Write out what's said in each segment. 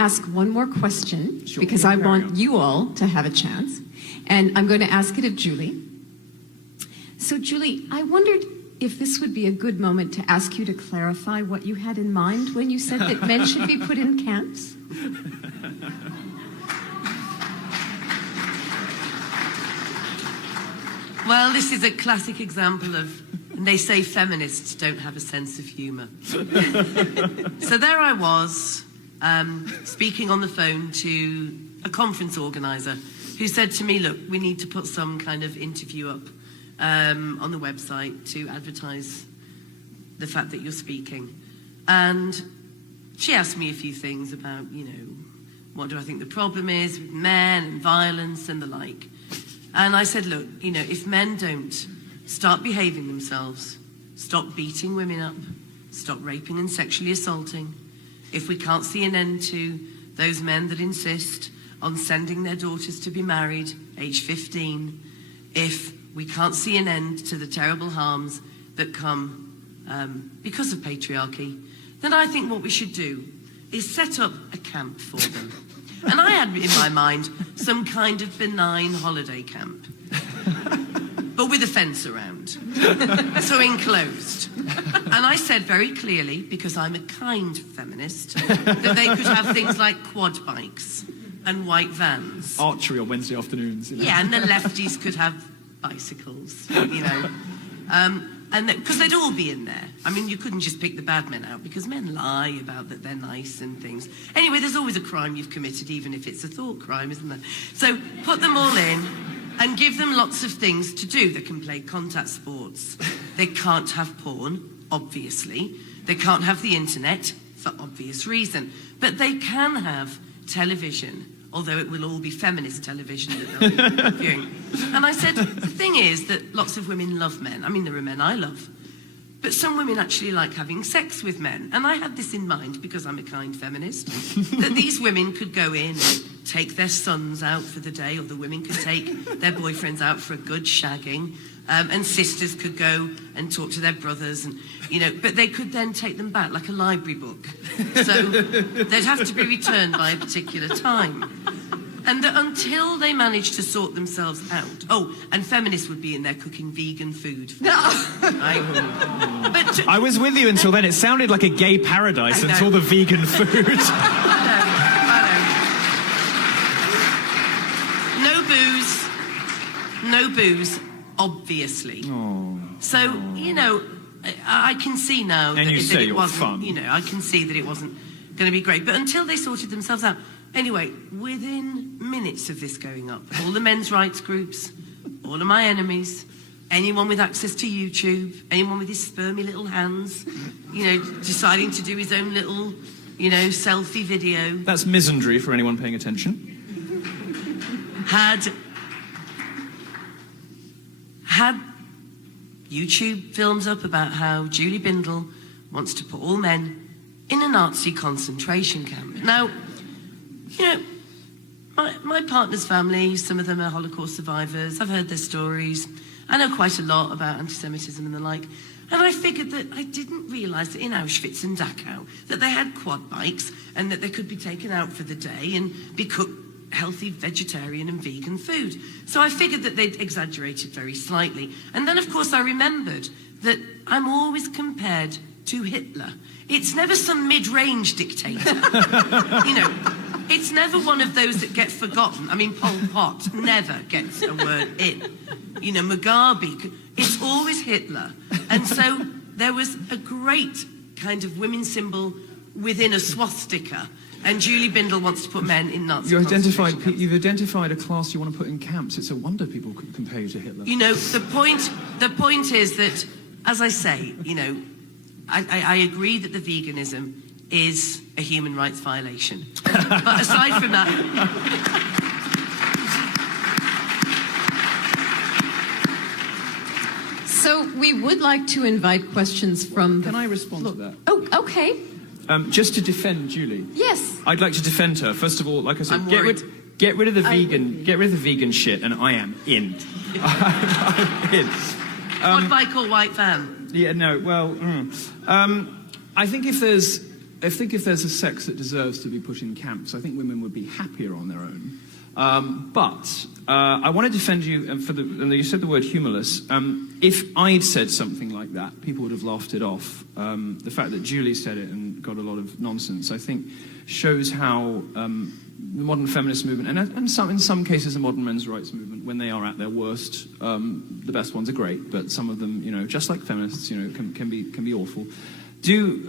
ask one more question, because I want you all to have a chance. And I'm going to ask it of Julie. So, Julie, I wondered if this would be a good moment to ask you to clarify what you had in mind when you said that men should be put in camps. Well, this is a classic example of, and they say feminists don't have a sense of humour. So there I was, speaking on the phone to a conference organiser who said to me, look, we need to put some kind of interview up on the website to advertise the fact that you're speaking. And she asked me a few things about, you know, what do I think the problem is with men and violence and the like. And I said, look, you know, if men don't start behaving themselves, stop beating women up, stop raping and sexually assaulting, if we can't see an end to those men that insist on sending their daughters to be married age 15, if we can't see an end to the terrible harms that come because of patriarchy, then I think what we should do is set up a camp for them. And I had in my mind some kind of benign holiday camp, but with a fence around, so enclosed. And I said very clearly, because I'm a kind feminist, that they could have things like quad bikes and white vans. Archery on Wednesday afternoons. You know? Yeah, and the lefties could have bicycles, you know. And because they'd all be in there. I mean, you couldn't just pick the bad men out, because men lie about that they're nice and things. Anyway, there's always a crime you've committed, even if it's a thought crime, isn't there? So put them all in and give them lots of things to do. They can play contact sports. They can't have porn, obviously. They can't have the internet, for obvious reason. But they can have television, although it will all be feminist television that they'll be viewing. And I said, the thing is that lots of women love men. I mean, there are men I love. But some women actually like having sex with men. And I had this in mind, because I'm a kind feminist, that these women could go in and take their sons out for the day, or the women could take their boyfriends out for a good shagging, and sisters could go and talk to their brothers, and, you know, but they could then take them back like a library book. So they'd have to be returned by a particular time. And that until they manage to sort themselves out... Oh, and feminists would be in there cooking vegan food. I was with you until then. It sounded like a gay paradise until the vegan food. I know. No booze, obviously. Oh. So, you know, I can see now that it wasn't... Fun. You know, I can see that it wasn't going to be great. But until they sorted themselves out... Anyway, within minutes of this going up, all the men's rights groups, all of my enemies, anyone with access to YouTube, anyone with his spermy little hands, you know, deciding to do his own little, you know, selfie video. That's misandry for anyone paying attention. Had YouTube films up about how Julie Bindel wants to put all men in a Nazi concentration camp. Now, you know, my partner's family, some of them are Holocaust survivors. I've heard their stories. I know quite a lot about anti-Semitism and the like. And I figured that I didn't realise that in Auschwitz and Dachau that they had quad bikes and that they could be taken out for the day and be cooked healthy vegetarian and vegan food. So I figured that they'd exaggerated very slightly. And then, of course, I remembered that I'm always compared to Hitler. It's never some mid-range dictator. You know, it's never one of those that get forgotten. I mean, Pol Pot never gets a word in. You know, Mugabe, it's always Hitler. And so there was a great kind of women's symbol within a swastika. And Julie Bindel wants to put men in Nazi concentration camps. You've identified a class you want to put in camps. It's a wonder people could compare you to Hitler. You know, the point is that, as I say, you know, I agree that the veganism is a human rights violation. But aside from that... So we would like to invite questions from... Can I respond to that? Oh, okay. Just to defend Julie. Yes. I'd like to defend her. First of all, like I said, get rid of the vegan shit, and I am in. I'm in. What bike or white van? Yeah, no, well, I think if there's I think if there's a sex that deserves to be put in camps, I think women would be happier on their own. But I want to defend you and you said the word humorless. If I'd said something like that, people would have laughed it off. The fact that Julie said it and got a lot of nonsense, I think, shows how the modern feminist movement, and in some cases the modern men's rights movement, when they are at their worst, the best ones are great, but some of them, you know, just like feminists, you know, can be awful. Do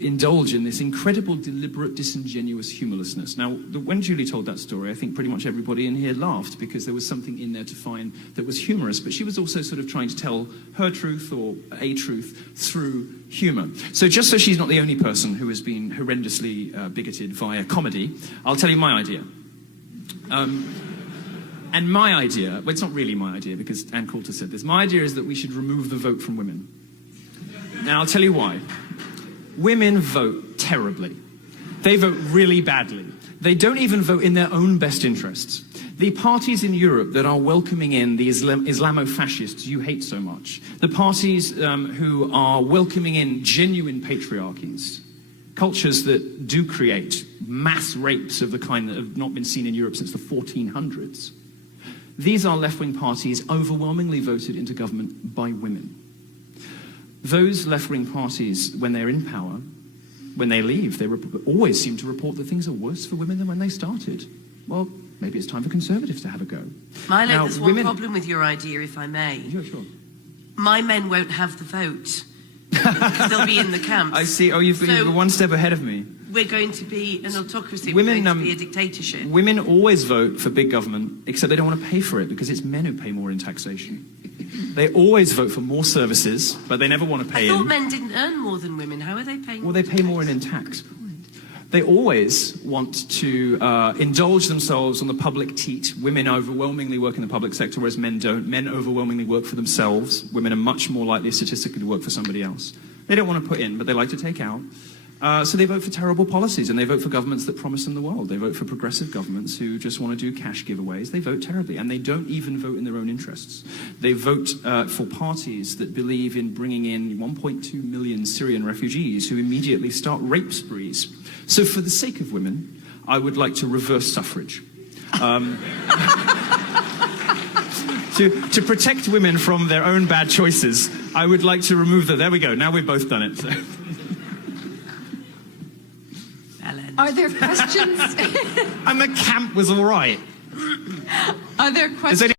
indulge in this incredible, deliberate, disingenuous humorlessness. Now, when Julie told that story, I think pretty much everybody in here laughed because there was something in there to find that was humorous, but she was also sort of trying to tell her truth or a truth through humor. So just so she's not the only person who has been horrendously bigoted via comedy, I'll tell you my idea. And my idea, well, it's not really my idea because Ann Coulter said this, my idea is that we should remove the vote from women. Now, I'll tell you why. Women vote terribly. They vote really badly. They don't even vote in their own best interests. The parties in Europe that are welcoming in the Islamo-fascists you hate so much, the parties who are welcoming in genuine patriarchies, cultures that do create mass rapes of the kind that have not been seen in Europe since the 1400s, these are left-wing parties overwhelmingly voted into government by women. Those left-wing parties, when they're in power, when they leave, they always seem to report that things are worse for women than when they started. Well, maybe it's time for conservatives to have a go. Milo, there's one problem with your idea, if I may. Yeah, sure. My men won't have the vote because they'll be in the camps. I see. Oh, you're one step ahead of me. We're going to be an autocracy. We're going to be a dictatorship. Women always vote for big government, except they don't want to pay for it because it's men who pay more in taxation. They always vote for more services, but they never want to pay in. I thought men didn't earn more than women. How are they paying? Well, they pay more in tax. They always want to indulge themselves on the public teat. Women overwhelmingly work in the public sector, whereas men don't. Men overwhelmingly work for themselves. Women are much more likely statistically to work for somebody else. They don't want to put in, but they like to take out. So they vote for terrible policies, and they vote for governments that promise them the world. They vote for progressive governments who just want to do cash giveaways. They vote terribly, and they don't even vote in their own interests. They vote for parties that believe in bringing in 1.2 million Syrian refugees who immediately start rape sprees. So for the sake of women, I would like to reverse suffrage. To protect women from their own bad choices, I would like to remove the... There we go, now we've both done it. So. Are there questions? And the camp was all right. Are there questions?